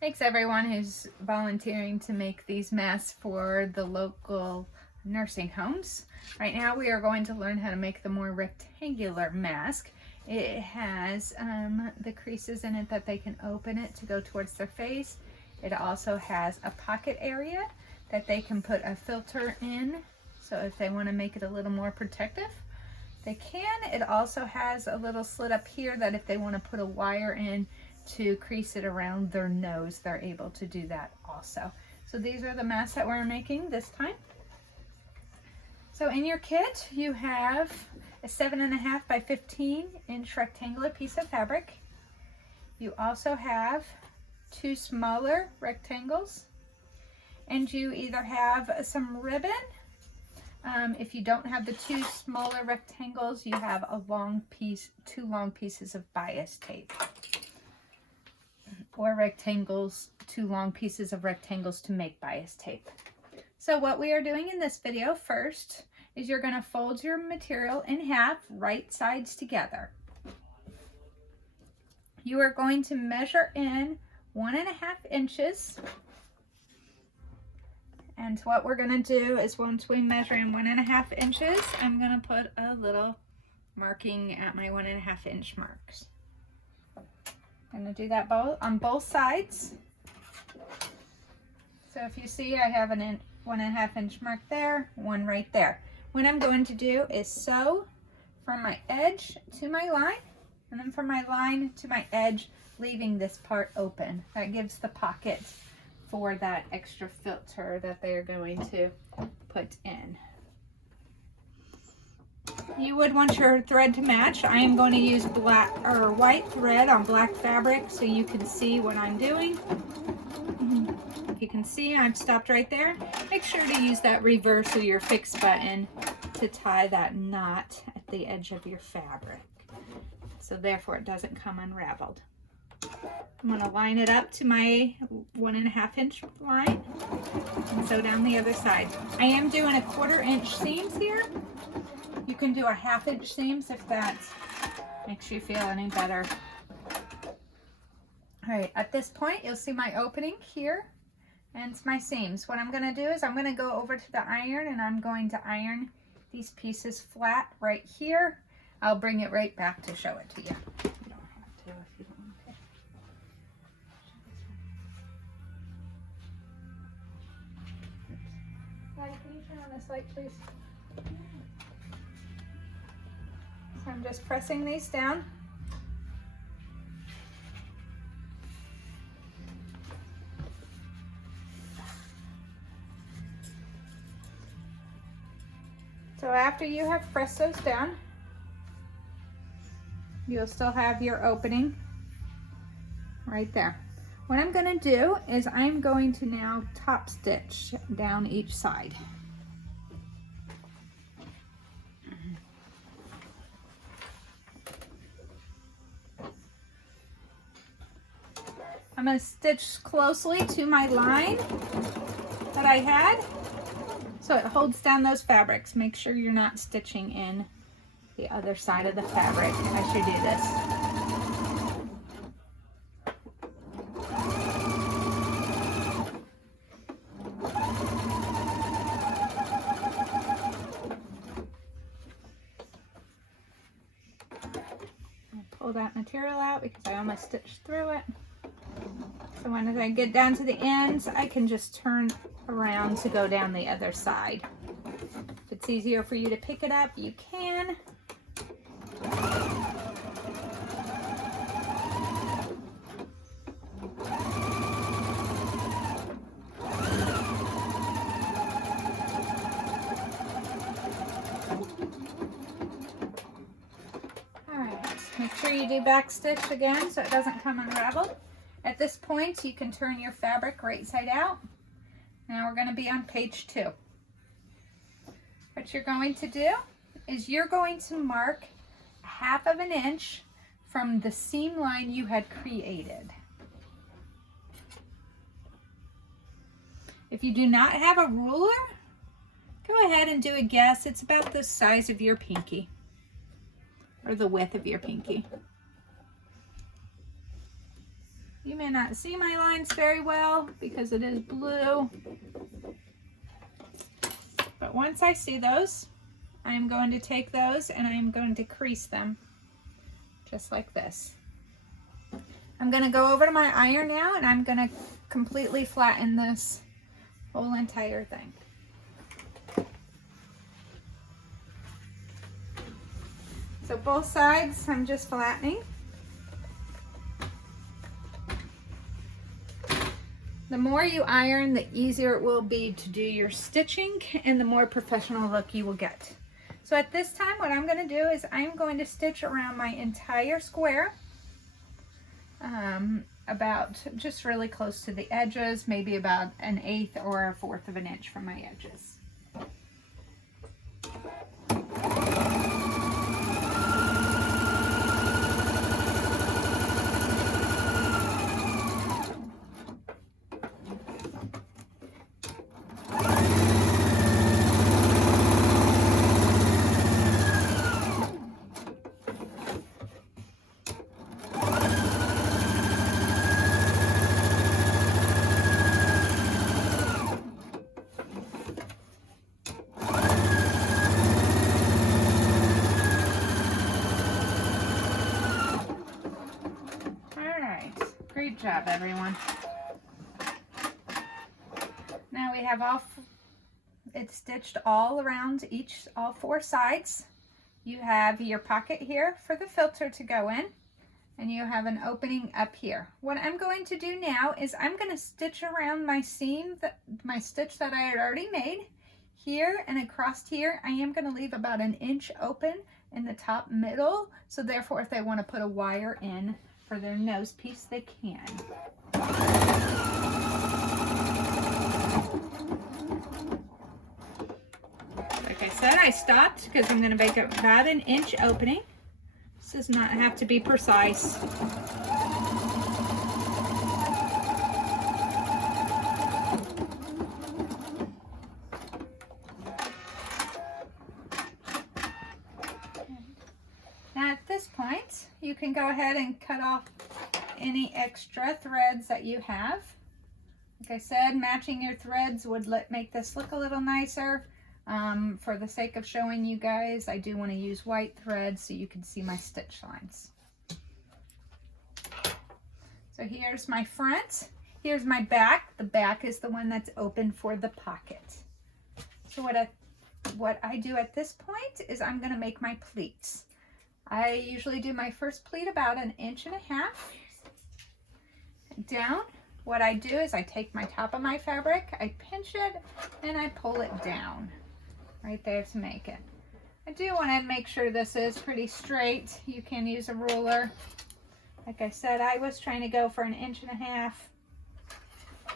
Thanks everyone who's volunteering to make these masks for the local nursing homes. Right now we are going to learn how to make the more rectangular mask. It has the creases in it that they can open it to go towards their face. It also has a pocket area that they can put a filter in, so if they want to make it a little more protective, they can. It also has a little slit up here that if they want to put a wire in to crease it around their nose, they're able to do that also. So these are the masks that we're making this time. So in your kit, you have a 7.5 by 15 inch rectangular piece of fabric. You also have 2 smaller rectangles, and you either have some ribbon. If you don't have the 2 smaller rectangles, you have a long piece, 2 long pieces of bias tape, or rectangles, 2 long pieces of rectangles to make bias tape. So what we are doing in this video first is you're going to fold your material in half, right sides together. You are going to measure in 1.5 inches. And what we're going to do is once we measure in 1.5 inches, I'm going to put a little marking at my 1.5 inch marks. I'm going to do that on both sides. So if you see, I have an 1.5 inch mark there, one right there. What I'm going to do is sew from my edge to my line, and then from my line to my edge, leaving this part open. That gives the pocket for that extra filter that they're going to put in. You would want your thread to match. I am going to use black or white thread on black fabric so you can see what I'm doing. If you can see, I've stopped right there. Make sure to use that reverse of your fix button to tie that knot at the edge of your fabric, so therefore it doesn't come unraveled. I'm going to line it up to my 1.5 inch line and sew down the other side. I am doing a 1/4 inch seams here. You can do a 1/2 inch seams if that makes you feel any better. All right, at this point you'll see my opening here and it's my seams. What I'm going to do is I'm going to go over to the iron and I'm going to iron these pieces flat right here. I'll bring it right back to show it to you. You don't have to if you don't want to. Can you turn on this light, please? So I'm just pressing these down. So after you have pressed those down, you'll still have your opening right there. What I'm going to do is I'm going to now top stitch down each side. I'm going to stitch closely to my line that I had so it holds down those fabrics. Make sure you're not stitching in the other side of the fabric as you do this. Pull that material out because I almost stitched through it. So when I get down to the ends, I can just turn around to go down the other side. If it's easier for you to pick it up, you can. Make sure you do back stitch again so it doesn't come unraveled. At this point, you can turn your fabric right side out. Now we're going to be on page 2. What you're going to do is you're going to mark 1/2 inch from the seam line you had created. If you do not have a ruler, go ahead and do a guess. It's about the size of your pinky, or the width of your pinky. You may not see my lines very well because it is blue. But once I see those, I'm going to take those and I'm going to crease them just like this. I'm going to go over to my iron now and I'm going to completely flatten this whole entire thing. So both sides I'm just flattening. The more you iron, the easier it will be to do your stitching and the more professional look you will get. So at this time, what I'm going to do is I'm going to stitch around my entire square, about just really close to the edges, maybe about 1/8 or 1/4 of an inch from my edges. Great job, everyone. Now we have it's stitched all around all 4 sides. You have your pocket here for the filter to go in, and you have an opening up here. What I'm going to do now is I'm going to stitch around my seam, my stitch that I had already made here and across here. I am going to leave about 1 inch open in the top middle, so therefore if they want to put a wire in for their nose piece, they can. Like I said, I stopped because I'm going to make about 1 inch opening. This does not have to be precise. Now at this point, you can go ahead and cut off any extra threads that you have. Like I said, matching your threads would make this look a little nicer. For the sake of showing you guys, I do want to use white thread so you can see my stitch lines. So here's my front, here's my back. The back is the one that's open for the pocket. So what I do at this point is I'm going to make my pleats. I usually do my first pleat about 1.5 inches down. What I do is I take my top of my fabric, I pinch it, and I pull it down right there to make it. I do want to make sure this is pretty straight. You can use a ruler. Like I said, I was trying to go for 1.5 inches.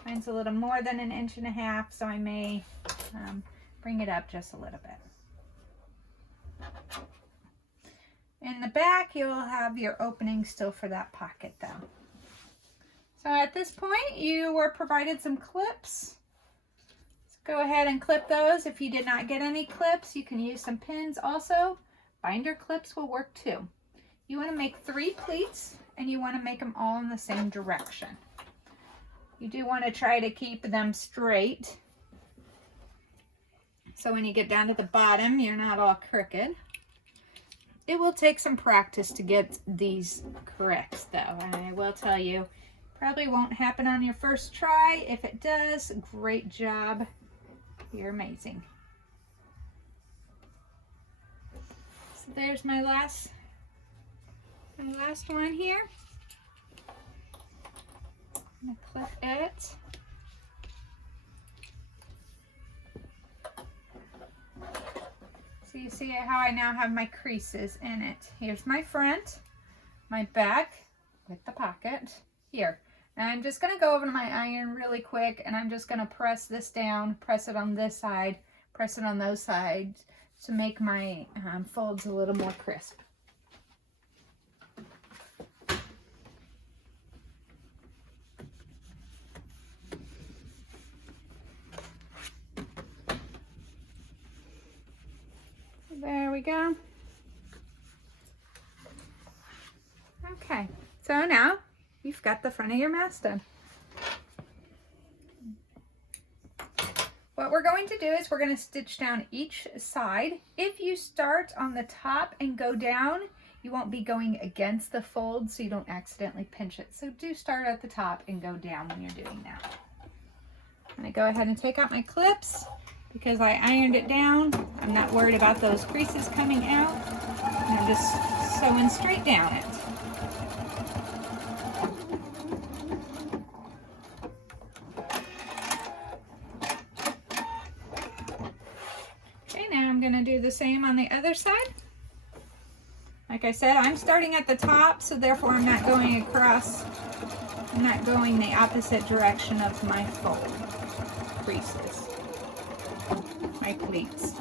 Mine's a little more than 1.5 inches, so I may bring it up just a little bit. In the back, you'll have your opening still for that pocket though. So at this point, you were provided some clips. So go ahead and clip those. If you did not get any clips, you can use some pins also. Binder clips will work too. You want to make 3 pleats and you want to make them all in the same direction. You do want to try to keep them straight, so when you get down to the bottom, you're not all crooked. It will take some practice to get these correct though, and I will tell you, probably won't happen on your first try. If it does, great job. You're amazing. So there's my last one here. I'm gonna clip it. So you see how I now have my creases in it. Here's my front, my back with the pocket here. And I'm just going to go over to my iron really quick, and I'm just going to press this down, press it on this side, press it on those sides to make my folds a little more crisp. There we go. Okay, so now you've got the front of your mask done. What we're going to do is we're going to stitch down each side. If you start on the top and go down, you won't be going against the fold so you don't accidentally pinch it. So do start at the top and go down when you're doing that. I'm going to go ahead and take out my clips because I ironed it down. I'm not worried about those creases coming out. And I'm just sewing straight down it. Okay, now I'm going to do the same on the other side. Like I said, I'm starting at the top, so therefore I'm not going across, I'm not going the opposite direction of my fold creases, my pleats.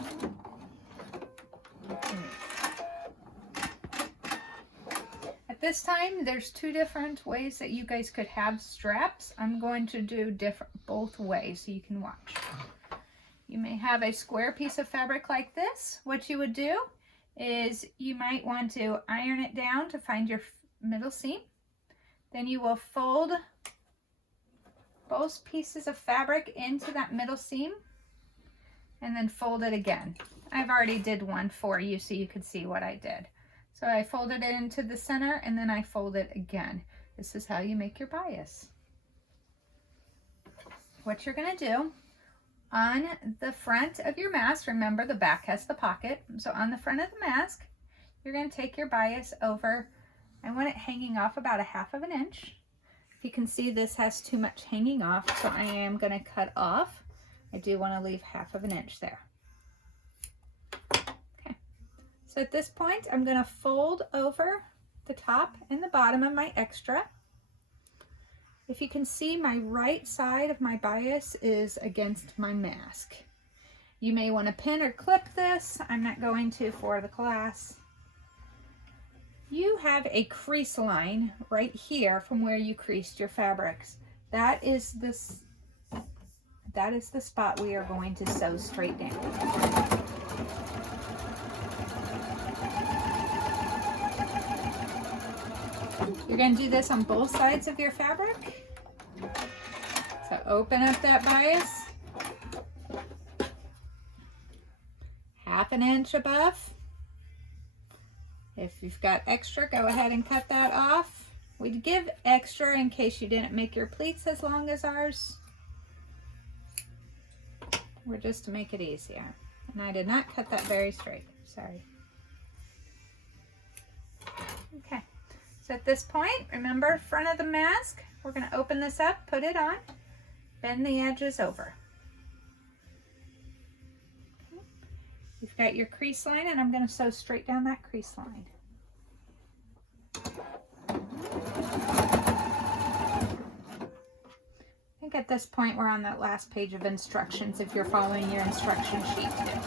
At this time, there's two different ways that you guys could have straps. I'm going to do both ways so you can watch. You may have a square piece of fabric like this. What you would do is you might want to iron it down to find your middle seam. Then you will fold both pieces of fabric into that middle seam and then fold it again. I've already did one for you so you could see what I did. So I folded it into the center and then I fold it again. This is how you make your bias. What you're going to do on the front of your mask, remember the back has the pocket, so on the front of the mask, you're going to take your bias over. I want it hanging off about 1/2 inch. If you can see, this has too much hanging off, so I am going to cut off. I do want to leave 1/2 inch there. Okay, so at this point, I'm going to fold over the top and the bottom of my extra. If you can see, my right side of my bias is against my mask. You may want to pin or clip this. I'm not going to for the class. You have a crease line right here from where you creased your fabrics. That is the spot we are going to sew straight down. You're going to do this on both sides of your fabric. So open up that bias, 1/2 inch above. If you've got extra, go ahead and cut that off. We'd give extra in case you didn't make your pleats as long as ours. We're just to make it easier. And I did not cut that very straight, sorry. Okay. So at this point, remember, front of the mask, we're going to open this up, put it on, bend the edges over. Okay. You've got your crease line, and I'm going to sew straight down that crease line. I think at this point we're on that last page of instructions if you're following your instruction sheet too.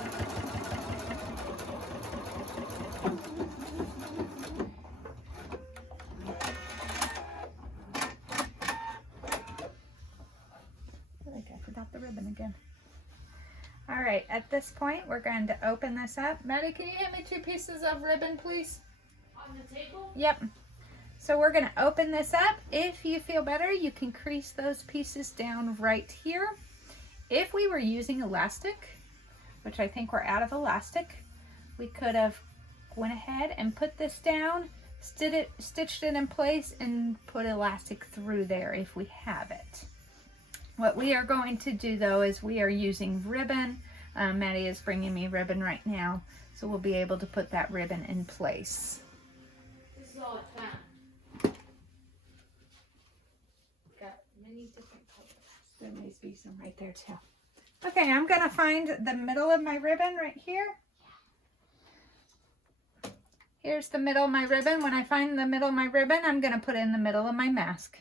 The ribbon again. All right, at this point we're going to open this up. Maddie, can you hand me 2 pieces of ribbon, please? On the table? Yep. So we're going to open this up. If you feel better, you can crease those pieces down right here. If we were using elastic, which I think we're out of elastic, we could have went ahead and put this down, stitched it in place, and put elastic through there if we have it. What we are going to do though is we are using ribbon. Maddie is bringing me ribbon right now, so we'll be able to put that ribbon in place. This is all I found. Got many different colors. There may be some right there too. Okay, I'm gonna find the middle of my ribbon right here. Here's the middle of my ribbon. When I find the middle of my ribbon, I'm gonna put it in the middle of my mask.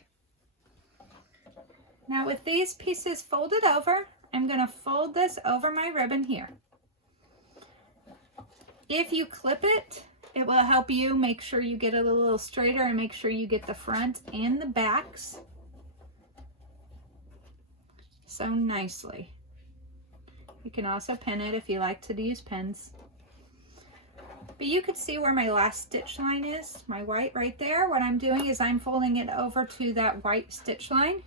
Now with these pieces folded over, I'm going to fold this over my ribbon here. If you clip it, it will help you make sure you get it a little straighter and make sure you get the front and the backs so nicely. You can also pin it if you like to use pins. But you could see where my last stitch line is, my white right there. What I'm doing is I'm folding it over to that white stitch line,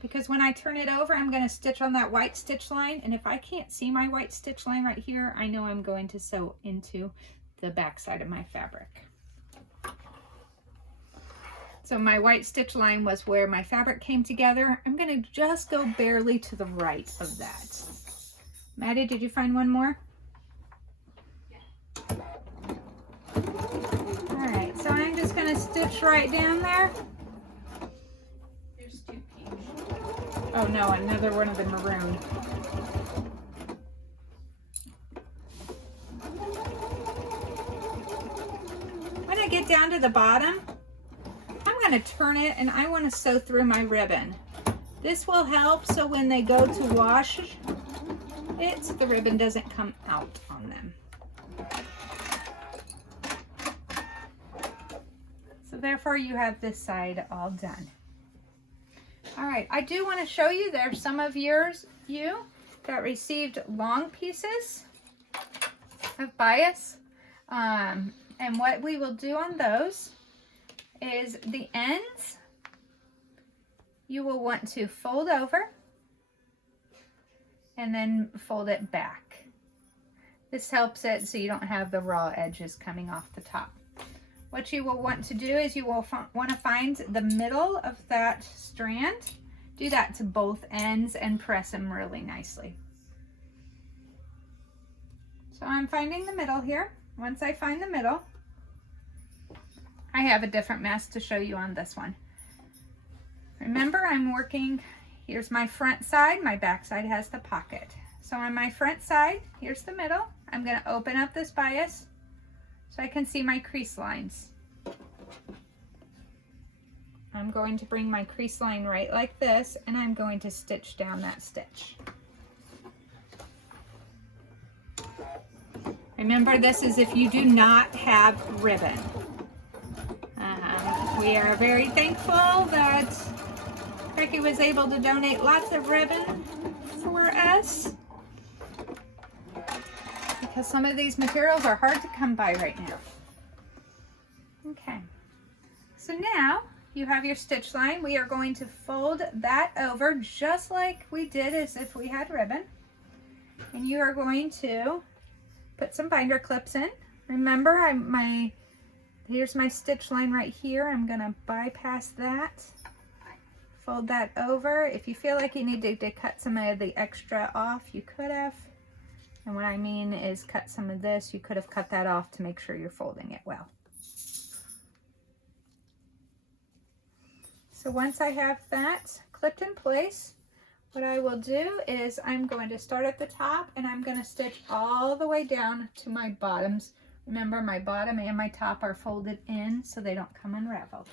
because when I turn it over, I'm going to stitch on that white stitch line. And if I can't see my white stitch line right here, I know I'm going to sew into the back side of my fabric. So my white stitch line was where my fabric came together. I'm going to just go barely to the right of that. Maddie, did you find one more? Alright, so I'm just going to stitch right down there. There's 2 peach. Oh no, another one of the maroon. When I get down to the bottom, I'm going to turn it and I want to sew through my ribbon. This will help so when they go to wash it, the ribbon doesn't come out on them. So therefore you have this side all done. All right, I do want to show you there's some of you that received long pieces of bias. And what we will do on those is the ends you will want to fold over and then fold it back. This helps it so you don't have the raw edges coming off the top. What you will want to do is you will want to find the middle of that strand. Do that to both ends and press them really nicely. So I'm finding the middle here. Once I find the middle, I have a different mask to show you on this one. Remember, I'm working, here's my front side, my back side has the pocket. So on my front side, here's the middle. I'm going to open up this bias so I can see my crease lines. I'm going to bring my crease line right like this, and I'm going to stitch down that stitch. Remember, this is if you do not have ribbon. We are very thankful that Becky was able to donate lots of ribbon for us, because some of these materials are hard to come by right now. Okay, so now you have your stitch line. We are going to fold that over just like we did as if we had ribbon. And you are going to put some binder clips in. Remember, here's my stitch line right here. I'm going to bypass that. Fold that over. If you feel like you need to cut some of the extra off, you could have. And what I mean is cut some of this. You could have cut that off to make sure you're folding it well. So once I have that clipped in place, what I will do is I'm going to start at the top and I'm going to stitch all the way down to my bottoms. Remember, my bottom and my top are folded in so they don't come unraveled.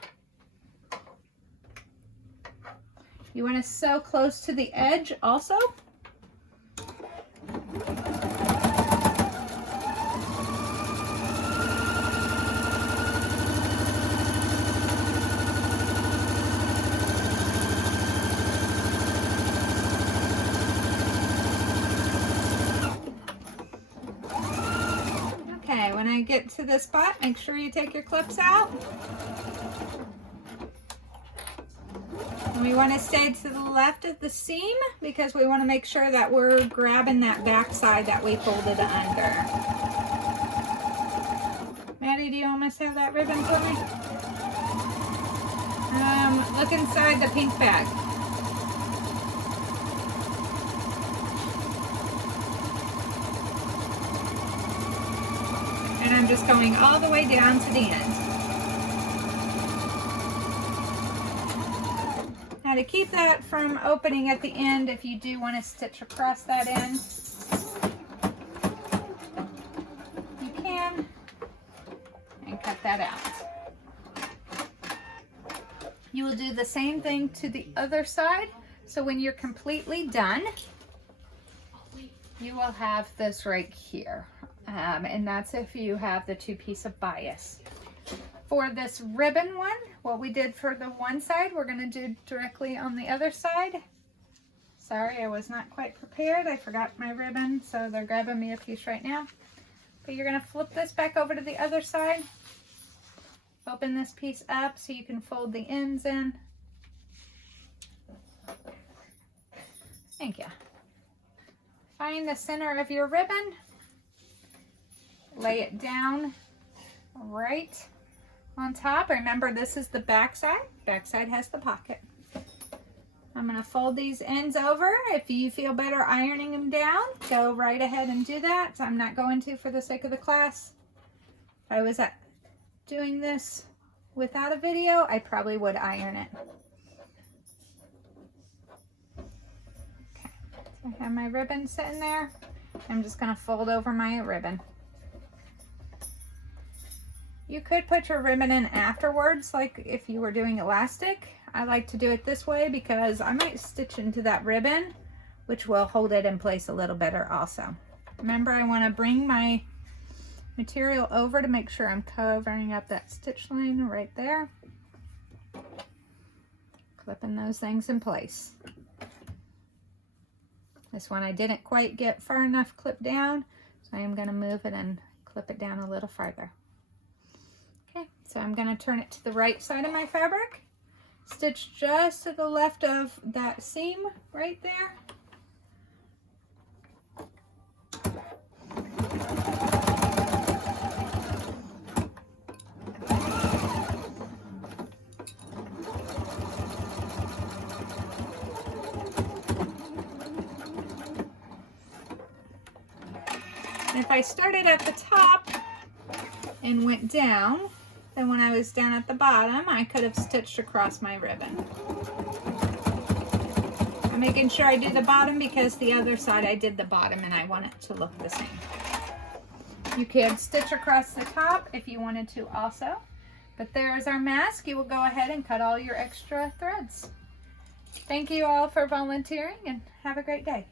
You want to sew close to the edge also. Okay, when I get to this spot, make sure you take your clips out. And we want to stay to the left of the seam because we want to make sure that we're grabbing that back side that we folded under. Maddie, do you almost have that ribbon for me? Look inside the pink bag. And I'm just going all the way down to the end. Now to keep that from opening at the end, if you do want to stitch across that end, you can, and cut that out. You will do the same thing to the other side. So when you're completely done, you will have this right here. And that's if you have the 2-piece of bias. For this ribbon one, what we did for the one side, we're going to do directly on the other side. Sorry, I was not quite prepared. I forgot my ribbon, so they're grabbing me a piece right now. But you're gonna flip this back over to the other side. Open this piece up so you can fold the ends in. Thank you. Find the center of your ribbon. Lay it down right on top. Remember, this is the back side. Back side has the pocket. I'm going to fold these ends over. If you feel better ironing them down, go right ahead and do that. I'm not going to for the sake of the class. If I was doing this without a video, I probably would iron it. Okay, so I have my ribbon sitting there. I'm just going to fold over my ribbon. You could put your ribbon in afterwards, like if you were doing elastic. I like to do it this way because I might stitch into that ribbon, which will hold it in place a little better also. Remember, I want to bring my material over to make sure I'm covering up that stitch line right there. Clipping those things in place. This one I didn't quite get far enough clipped down, so I am going to move it and clip it down a little farther. Okay, so I'm going to turn it to the right side of my fabric. Stitch just to the left of that seam right there. And if I started at the top and went down, then when I was down at the bottom, I could have stitched across my ribbon. I'm making sure I do the bottom because the other side I did the bottom and I want it to look the same. You could stitch across the top if you wanted to also. But there is our mask. You will go ahead and cut all your extra threads. Thank you all for volunteering and have a great day.